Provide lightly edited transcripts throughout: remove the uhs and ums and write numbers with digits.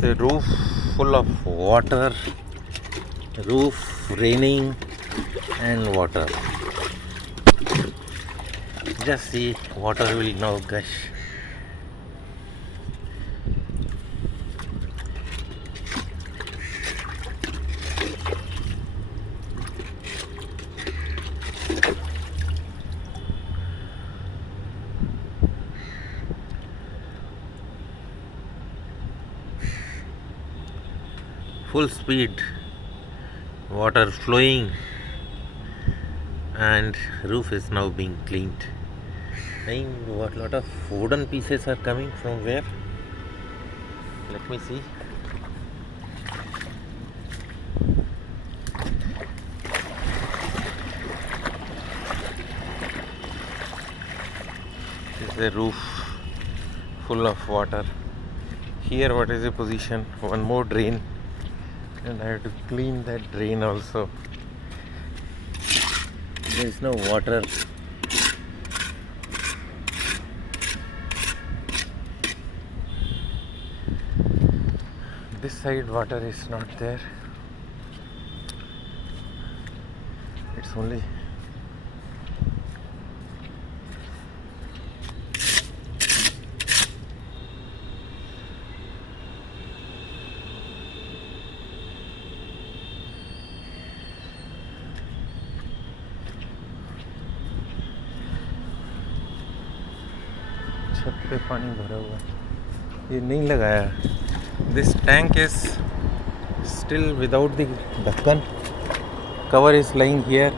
The roof full of water, roof raining and water. Just see, water will now gush. Full speed, water flowing, and roof is now being cleaned. And what lot of wooden pieces are coming from where? Let me see. This is the roof full of water. Here, what is the position? One more drain, and I have to clean that drain also. There is no water. This side water is not there. It's only छत पे पानी भरा हुआ है, ये नहीं लगाया. This tank is still without the ढक्कन. Cover is lying here.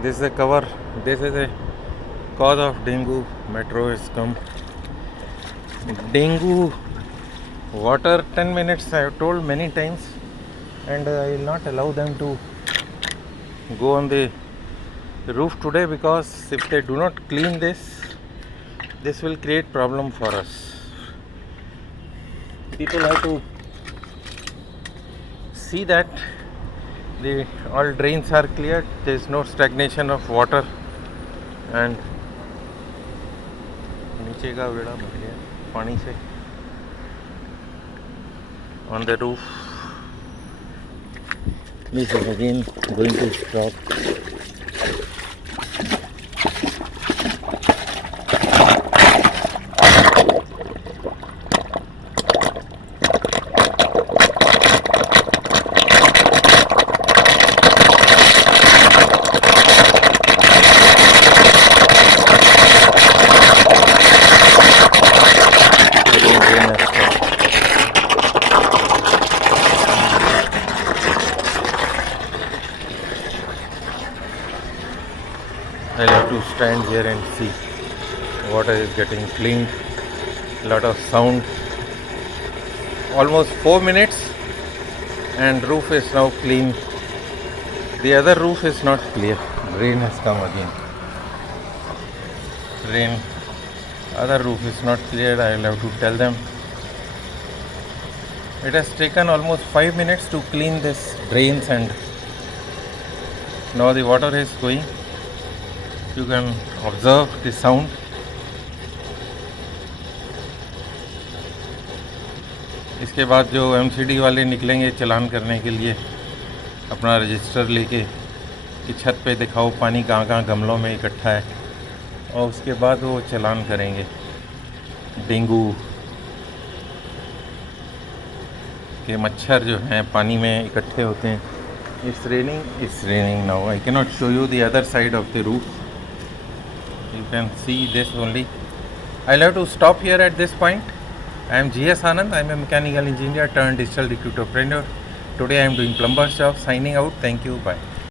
This is the cover. This is the cause of dengue. Metro has come. Dengue water 10 minutes I have told many times, and I will not allow them to go on the roof today, because if they do not clean this will create problem for us. People have to see that the all drains are cleared, there is no stagnation of water, and नीचे का बेड़ा भर गया पानी से. On the roof, this is again going to stop. I'll have to stand here and see. Water is getting cleaned. Lot of sound. Almost 4 minutes, and roof is now clean. The other roof is not clear. Rain has come again. Rain. Other roof is not clear. I will have to tell them. It has taken almost 5 minutes to clean this drains, and now the water is going. You can observe the sound. इसके बाद जो MCD वाले निकलेंगे चालान करने के लिए, अपना register लेके कि छत पे दिखाओ पानी कहाँ कहाँ गमलों में इकट्ठा है, और उसके बाद वो चालान करेंगे. डेंगू के मच्छर जो हैं पानी में इकट्ठे होते हैं. It's raining now. I cannot show you the other side of the roof. You can see this only. I'll have to stop here at this point. I am GS Anand. I am a mechanical engineer turned digital recruiter. Today I am doing plumber's job. Signing out. Thank you. Bye.